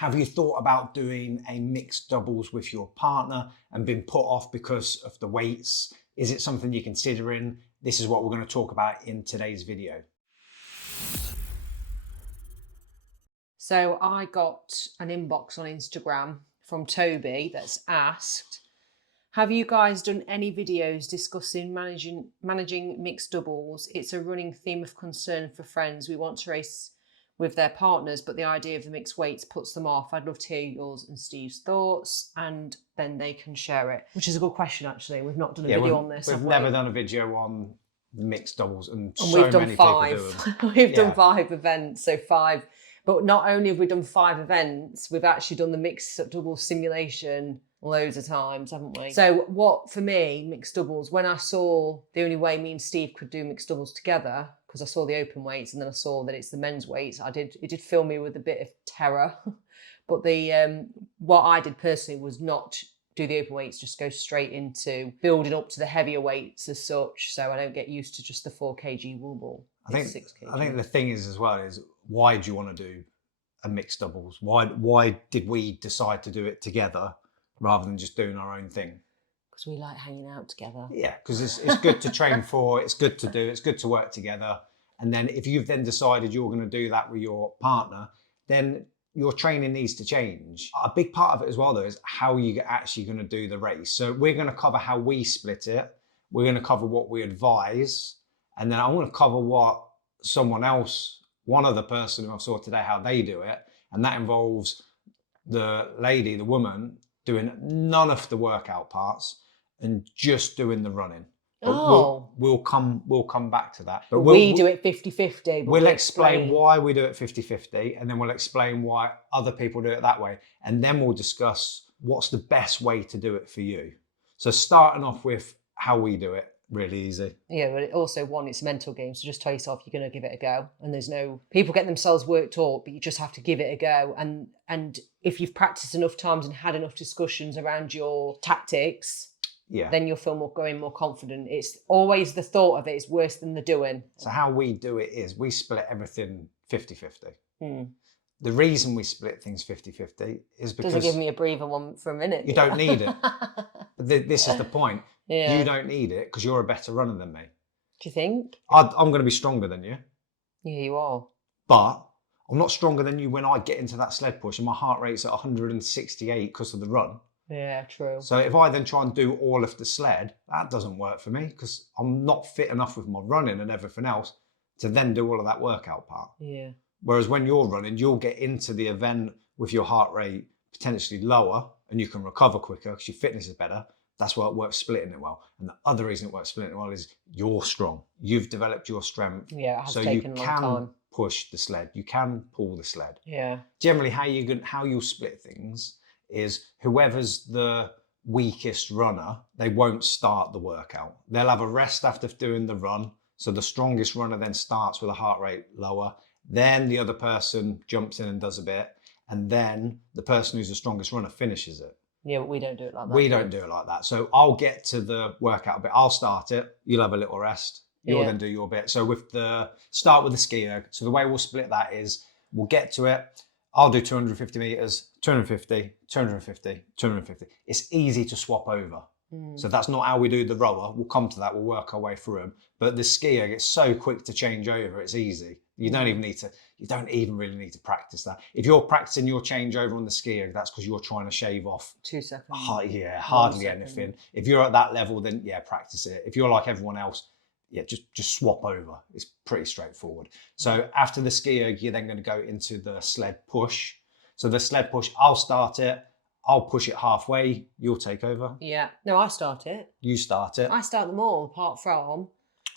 Have you thought about doing a mixed doubles with your partner and been put off because of the weights? Is it something you're considering? This is what we're going to talk about in today's video. So I got an inbox on Instagram from Toby that's asked, have you guys done any videos discussing managing mixed doubles? It's a running theme of concern for friends. We want to race with their partners, but the idea of the mixed weights puts them off. I'd love to hear yours and Steve's thoughts, and then they can share it. Which is a good question, actually. We've not done a video on this. We've never done a video on mixed doubles, and so we've done many 5. people do them. We've done 5 events, so 5. But not only have we done 5 events, we've actually done the mixed doubles simulation loads of times, haven't we? So what, for me, mixed doubles, when I saw the only way me and Steve could do mixed doubles together, because I saw the open weights and then I saw that it's the men's weights, it did fill me with a bit of terror. But the what I did personally was not do the open weights, just go straight into building up to the heavier weights as such, so I don't get used to just the 4 kg wall ball. I think the thing is as well is, why do you want to do a mixed doubles? Why did we decide to do it together rather than just doing our own thing? Because we like hanging out together. Yeah, because it's good to train for, it's good to do, it's good to work together. And then if you've then decided you're going to do that with your partner, then your training needs to change. A big part of it as well, though, is how you're actually going to do the race. So we're going to cover how we split it. We're going to cover what we advise. And then I want to cover what someone else, one other person who I saw today, how they do it. And that involves the lady, the woman, doing none of the workout parts and just doing the running. We'll come back to that. But we do it 50-50. We'll explain why we do it 50-50, and then we'll explain why other people do it that way. And then we'll discuss what's the best way to do it for you. So starting off with how we do it, really easy. Yeah, but also, it's a mental game. So just tell yourself you're going to give it a go. And there's no, people get themselves worked up, but you just have to give it a go. And if you've practiced enough times and had enough discussions around your tactics, then you'll feel more confident. It's always the thought of it is worse than the doing. So how we do it is we split everything 50-50. The reason we split things 50-50 is because... Doesn't give me a breather one for a minute. You don't need it. This is the point. Yeah. You don't need it because you're a better runner than me. Do you think? I'm going to be stronger than you. Yeah, you are. But I'm not stronger than you when I get into that sled push and my heart rate's at 168 because of the run. Yeah, true. So if I then try and do all of the sled, that doesn't work for me because I'm not fit enough with my running and everything else to then do all of that workout part. Yeah. Whereas when you're running, you'll get into the event with your heart rate potentially lower and you can recover quicker because your fitness is better. That's why it works splitting it well. And the other reason it works splitting it well is you're strong. You've developed your strength. Yeah, it has taken a long time. So you can push the sled. You can pull the sled. Yeah. Generally, how you'll split things is whoever's the weakest runner, they won't start the workout. They'll have a rest after doing the run. So the strongest runner then starts with a heart rate lower. Then the other person jumps in and does a bit. And then the person who's the strongest runner finishes it. Yeah, but we don't do it like that. We don't do it like that. So I'll get to the workout bit. I'll start it. You'll have a little rest. You'll then do your bit. So start with the ski erg. So the way we'll split that is we'll get to it. I'll do 250 meters, 250, 250, 250. It's easy to swap over. So that's not how we do the rower. We'll come to that. We'll work our way through them. But the ski erg, it's so quick to change over. It's easy. You don't even really need to practice that. If you're practicing your changeover on the ski erg, that's because you're trying to shave off 2 seconds. Hardly anything. If you're at that level, then practice it. If you're like everyone else, just swap over. It's pretty straightforward. So after the ski erg, you're then going to go into the sled push. So the sled push, I'll start it. I'll push it halfway. You'll take over. Yeah. No, I start it. You start it. I start them all apart from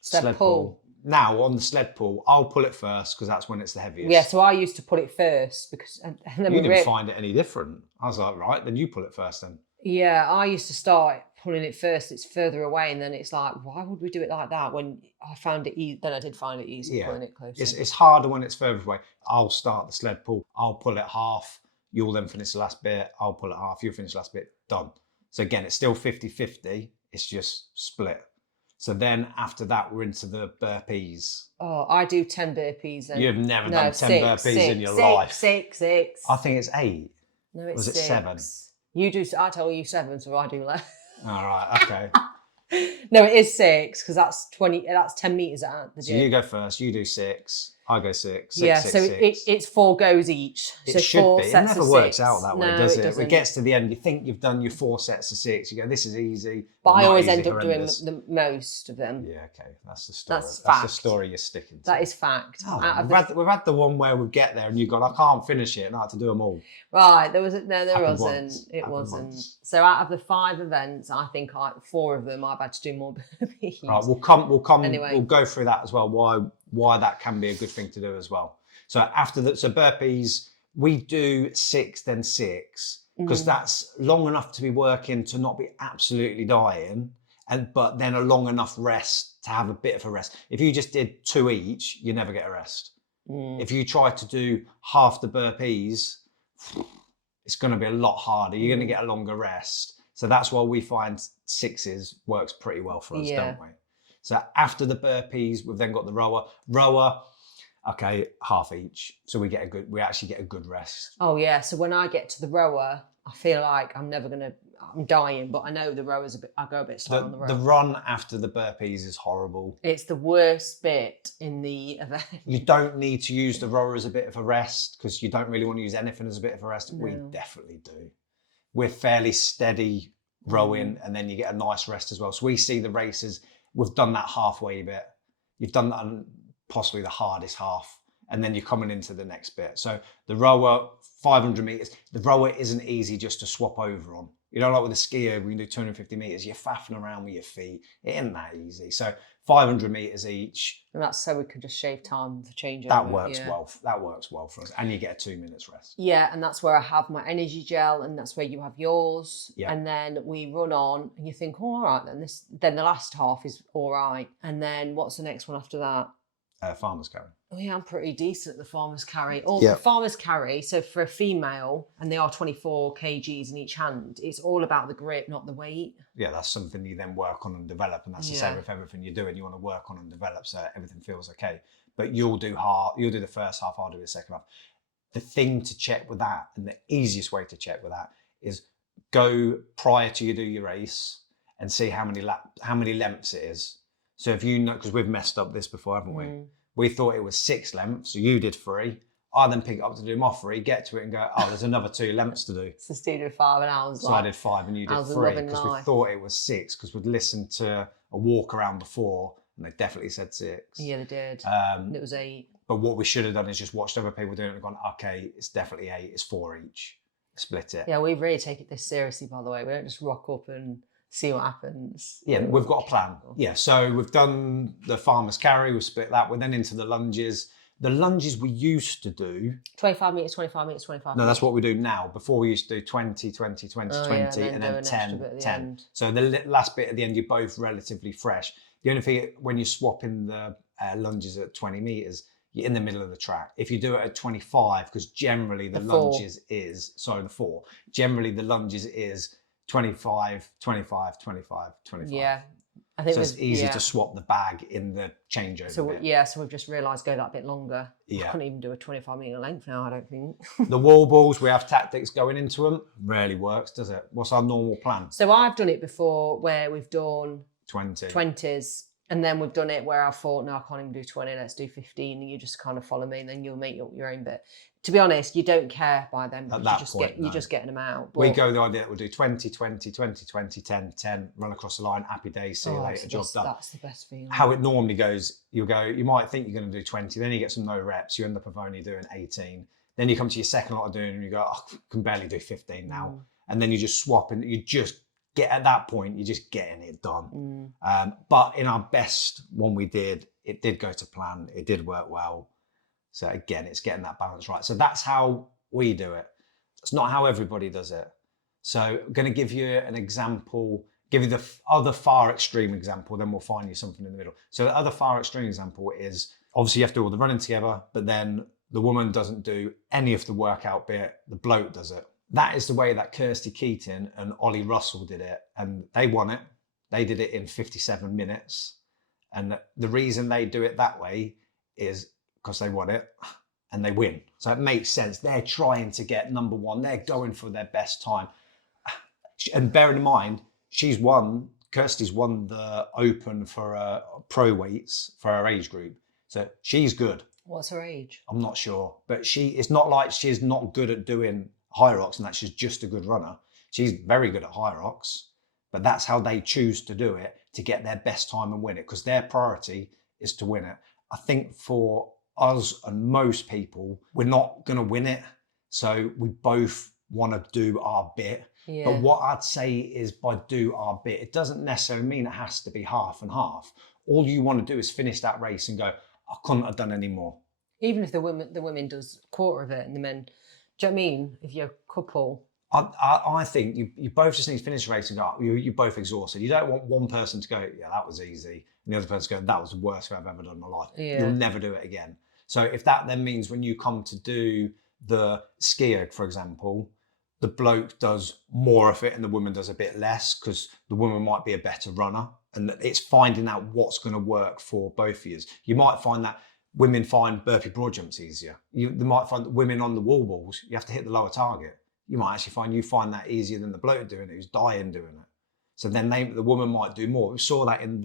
sled pull. Now on the sled pull, I'll pull it first because that's when it's the heaviest. Yeah, so I used to pull it first because... And then you didn't find it any different. I was like, right, then you pull it first then. Yeah, I used to start pulling it first. It's further away and then it's like, why would we do it like that? When I found it easy, then I did find it easy pulling it closer. It's harder when it's further away. I'll start the sled pull. I'll pull it half. You'll then finish the last bit. I'll pull it half. You'll finish the last bit. Done. So again, it's still 50-50. It's just split. So then after that, we're into the burpees. Oh, I do 10 burpees then. You've never No, done 10 burpees in your life. Six. I think it's 8. No, it's Was it 6. 7? You do, I tell you 7, so I do less. All right, okay. No, it is 6 because that's 10 meters at the So gym. you go first, you do 6, I go 6. Yeah, six, so six. it's 4 goes each. It So should 4 be. It sets never of works 6. out that way, No, does it it? doesn't. It gets to the end, you think you've done your 4 sets of 6. You go, this is easy. But I Not always easy, end up doing horrendous. the most of them. Yeah, okay, that's the story. That's That's the fact. story you're sticking to. That is fact. Oh, we've had the one where we get there and you've gone, I can't finish it, and I had to do them all. Right, there wasn't. There Happened wasn't. once. It Happened wasn't. once. So out of the 5 events, I think 4 of them I've had to do more burpees. Right, we'll come. Anyway. We'll go through that as well. Why that can be a good thing to do as well. So after that, so burpees, we do 6, then 6, because that's long enough to be working to not be absolutely dying, but then a long enough rest to have a bit of a rest. If you just did 2 each, you never get a rest. If you try to do half the burpees, it's going to be a lot harder. You're going to get a longer rest. So that's why we find 6s works pretty well for us, don't we? So after the burpees, we've then got the rower. Okay, half each. So we actually get a good rest. Oh yeah. So when I get to the rower, I feel like I'm dying, but I know the rower's I go a bit slow on the rower. The run after the burpees is horrible. It's the worst bit in the event. You don't need to use the rower as a bit of a rest because you don't really want to use anything as a bit of a rest. No. We definitely do. We're fairly steady rowing and then you get a nice rest as well. So we see the races, we've done that halfway bit. You've done that on possibly the hardest half and then you're coming into the next bit. So the rower, 500 meters, the rower isn't easy just to swap over on. You know, like with a skier, we can do 250 meters, you're faffing around with your feet. It ain't that easy. So 500 meters each. And that's so we could just shave time for changeover. That works well. That works well for us. And you get a 2 minutes rest. Yeah, and that's where I have my energy gel and that's where you have yours. Yeah. And then we run on and you think, oh, all right, then the last half is all right. And then what's the next one after that? Farmer's carry. Oh yeah, I'm pretty decent at the farmer's carry. Yeah. The farmer's carry, so for a female, and they are 24 kgs in each hand, it's all about the grip, not the weight. Yeah, that's something you then work on and develop, and that's the same with everything you're doing. You want to work on and develop so everything feels okay. But you'll do the first half, I'll do the second half. The thing to check with that, and the easiest way to check with that, is go prior to you do your race and see how many lengths it is. So if you know, because we've messed up this before, haven't we? We thought it was 6 lengths, so you did 3. I then pick it up to do my 3, get to it and go, oh, there's another 2 lengths to do. So Steve did 5 and I was So I did 5 and you did 3 because we thought it was 6 because we'd listened to a walk around before and they definitely said 6. Yeah, they did. And it was 8. But what we should have done is just watched other people doing it and gone, okay, it's definitely 8, it's 4 each. Split it. Yeah, we really take it this seriously, by the way. We don't just rock up and see what happens. Yeah, we've got a plan. Yeah, so we've done the farmer's carry, we've split that. We're then into the lunges. The lunges we used to do... 25 metres, 25 metres, 25 No, that's what we do now. Before we used to do 20, 20, 20, 20, and then 10, 10. So the last bit at the end, you're both relatively fresh. The only thing, when you're swapping the lunges at 20 metres, you're in the middle of the track. If you do it at 25, because generally the lunges is... Sorry, the 4. Generally the lunges is 25, 25, 25, 25. Yeah. I think so it's easy to swap the bag in the changeover. So bit. So we've just realised go that bit longer. Yeah. I can't even do a 25 metre length now, I don't think. The wall balls, we have tactics going into them. Rarely works, does it? What's our normal plan? So I've done it before where we've done 20s. And then we've done it where I thought, no, I can't even do 20, let's do 15. And you just kind of follow me and then you'll make your own bit. To be honest, you don't care by them. At that point, you're just getting them out. But we go the idea that we'll do 20, 20, 20, 20, 10, 10, run across the line, happy days, see you later, job done. That's the best feeling. How it normally goes, you might think you're going to do 20, then you get some no reps, you end up with only doing 18. Then you come to your second lot of doing and you go, oh, I can barely do 15 now. And then you just swap and you just get, at that point, you're just getting it done. But in our best one we did, it did go to plan, it did work well. So again, it's getting that balance right. So that's how we do it. It's not how everybody does it. So I'm going to give you an example, give you the other far extreme example, then we'll find you something in the middle. So the other far extreme example is, obviously you have to do all the running together, but then the woman doesn't do any of the workout bit, the bloke does it. That is the way that Kirsty Keating and Ollie Russell did it, and they won it. They did it in 57 minutes. And the reason they do it that way is because they want it and they win. So it makes sense. They're trying to get number one. They're going for their best time. And bearing in mind, Kirsty's won the Open for pro weights for her age group. So she's good. What's her age? I'm not sure. But it's not like she's not good at doing HYROX and that she's just a good runner. She's very good at HYROX. But that's how they choose to do it, to get their best time and win it, because their priority is to win it. I think for us and most people, we're not going to win it. So we both want to do our bit. Yeah. But what I'd say is by do our bit, it doesn't necessarily mean it has to be half and half. All you want to do is finish that race and go, I couldn't have done any more. Even if the women does a quarter of it and the men, do you know what I mean? If you're a couple. I think you both just need to finish the race and go, you're both exhausted. You don't want one person to go, yeah, that was easy. And the other person to go, that was the worst thing I've ever done in my life. Yeah. You'll never do it again. So if that then means when you come to do the skier, for example, the bloke does more of it and the woman does a bit less because the woman might be a better runner. And it's finding out what's going to work for both of you. You might find that women find burpee broad jumps easier. They might find that women on the wall balls, you have to hit the lower target. You might actually find that easier than the bloke doing it who's dying doing it. So then the woman might do more. We saw that in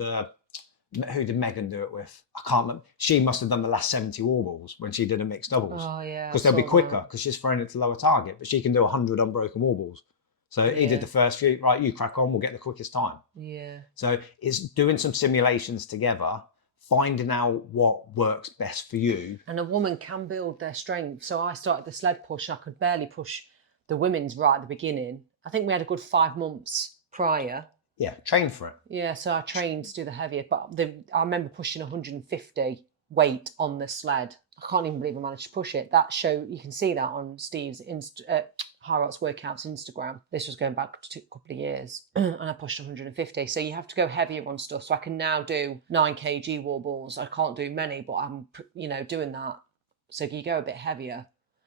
who did Megan do it with? I can't remember. She must have done the last 70 wall balls when she did a mixed doubles. Oh yeah. Because they'll be quicker because she's throwing it to the lower target, but she can do 100 unbroken wall balls. So he did the first few, right, you crack on, we'll get the quickest time. Yeah. So it's doing some simulations together, finding out what works best for you. And a woman can build their strength. So I started the sled push. I could barely push the women's right at the beginning. I think we had a good 5 months prior. Yeah, train for it. Yeah, so I trained to do the heavier, but I remember pushing 150 weight on the sled. I can't even believe I managed to push it. You can see that on Steve's HYROX Workouts Instagram. This was going back to a couple of years, and I pushed 150. So you have to go heavier on stuff. So I can now do 9 kg wall balls. I can't do many, but I'm doing that. So you go a bit heavier.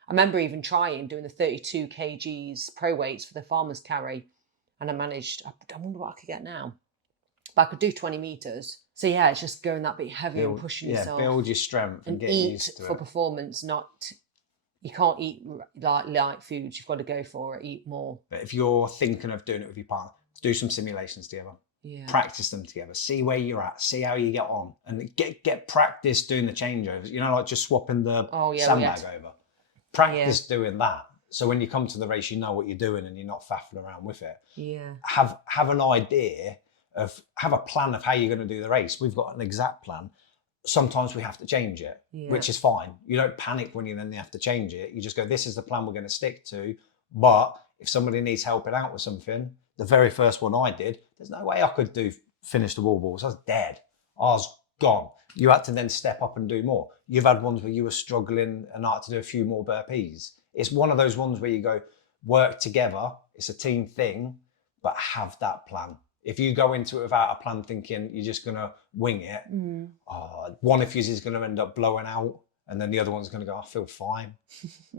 I remember even trying doing the 32 kgs pro weights for the farmer's carry, and I managed. I wonder what I could get now, but I could do 20 meters. So yeah, it's just going that bit heavier and pushing yourself. Build your strength and get used to it. For performance. You can't eat like light foods. You've got to go for it. Eat more. But if you're thinking of doing it with your partner, do some simulations together. Yeah. Practice them together. See where you're at. See how you get on, and get practice doing the changeovers. Like just swapping the sandbag over. Practice doing that. So when you come to the race, you know what you're doing and you're not faffing around with it. Yeah. Have an idea have a plan of how you're going to do the race. We've got an exact plan. Sometimes we have to change it, which is fine. You don't panic when you then have to change it. You just go, this is the plan we're going to stick to. But if somebody needs helping out with something, the very first one I did, there's no way I could finish the wall balls. I was dead. I was gone. You had to then step up and do more. You've had ones where you were struggling and I had to do a few more burpees. It's one of those ones where you go, work together. It's a team thing, but have that plan. If you go into it without a plan thinking you're just going to wing it, one of you is going to end up blowing out and then the other one's going to go, I feel fine.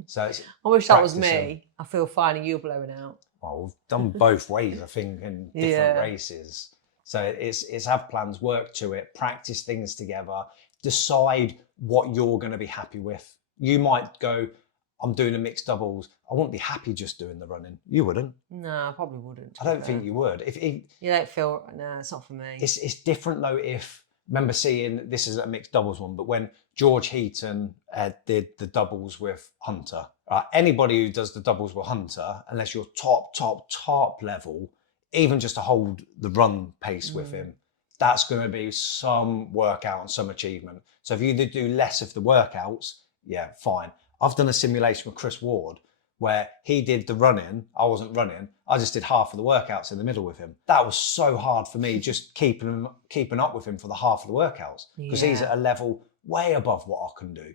So I wish that was me. I feel fine and you're blowing out. Well, we've done both ways, I think, in different races. So it's have plans, work to it, practice things together, decide what you're going to be happy with. You might go, I'm doing a mixed doubles. I wouldn't be happy just doing the running. You wouldn't. No, I probably wouldn't. I don't think you would. You don't feel, no, it's not for me. It's different though remember seeing, this is a mixed doubles one, but when George Heaton did the doubles with Hunter, anybody who does the doubles with Hunter, unless you're top level, even just to hold the run pace with him, that's going to be some workout and some achievement. So if you do less of the workouts, yeah, fine. I've done a simulation with Chris Ward where he did the running. I wasn't running. I just did half of the workouts in the middle with him. That was so hard for me, just keeping up with him for the half of the workouts, because he's at a level way above what I can do.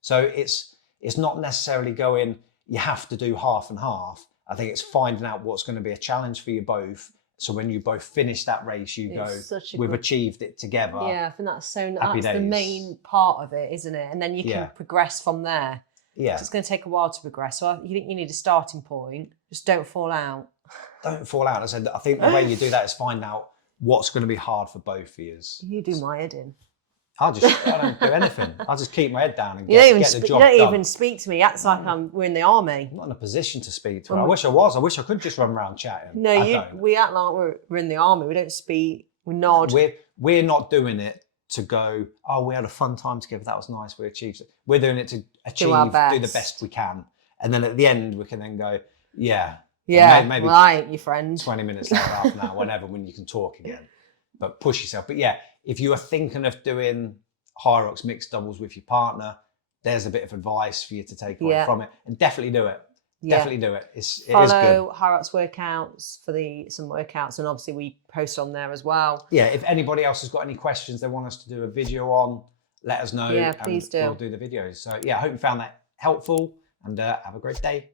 So it's not necessarily going, you have to do half and half. I think it's finding out what's going to be a challenge for you both. So when you both finish that race, you go, we've achieved it together. Yeah, I think that's Happy days. The main part of it, isn't it? And then you can progress from there. Yeah. It's going to take a while to progress. So you think you need a starting point. Just don't fall out. Don't fall out. I think the way you do that is find out what's going to be hard for both of you. You do my head in. I don't do anything. I'll just keep my head down and You get don't the job you don't done. even speak to me. Acts like we're in the army. I'm not in a position to speak to her. I wish I was. I wish I could just run around chatting. No, I don't. we act like we're in the army. We don't speak. We nod. We're not doing it to go, oh, we had a fun time together. That was nice. We achieved it. We're doing it to achieve, our best. do the best we can. And then at the end, we can then go, yeah. Yeah, maybe well, I ain't your friend. 20 minutes later, half an hour, whenever, when you can talk again. But push yourself. But yeah, if you are thinking of doing HYROX Mixed Doubles with your partner, there's a bit of advice for you to take away from it. And definitely do it. Yeah. Definitely do it. It is good. Follow HYROX workouts for some workouts, and obviously we post on there as well. Yeah, if anybody else has got any questions they want us to do a video on, let us know. Yeah, please do. We'll do the videos. So yeah, I hope you found that helpful, and have a great day.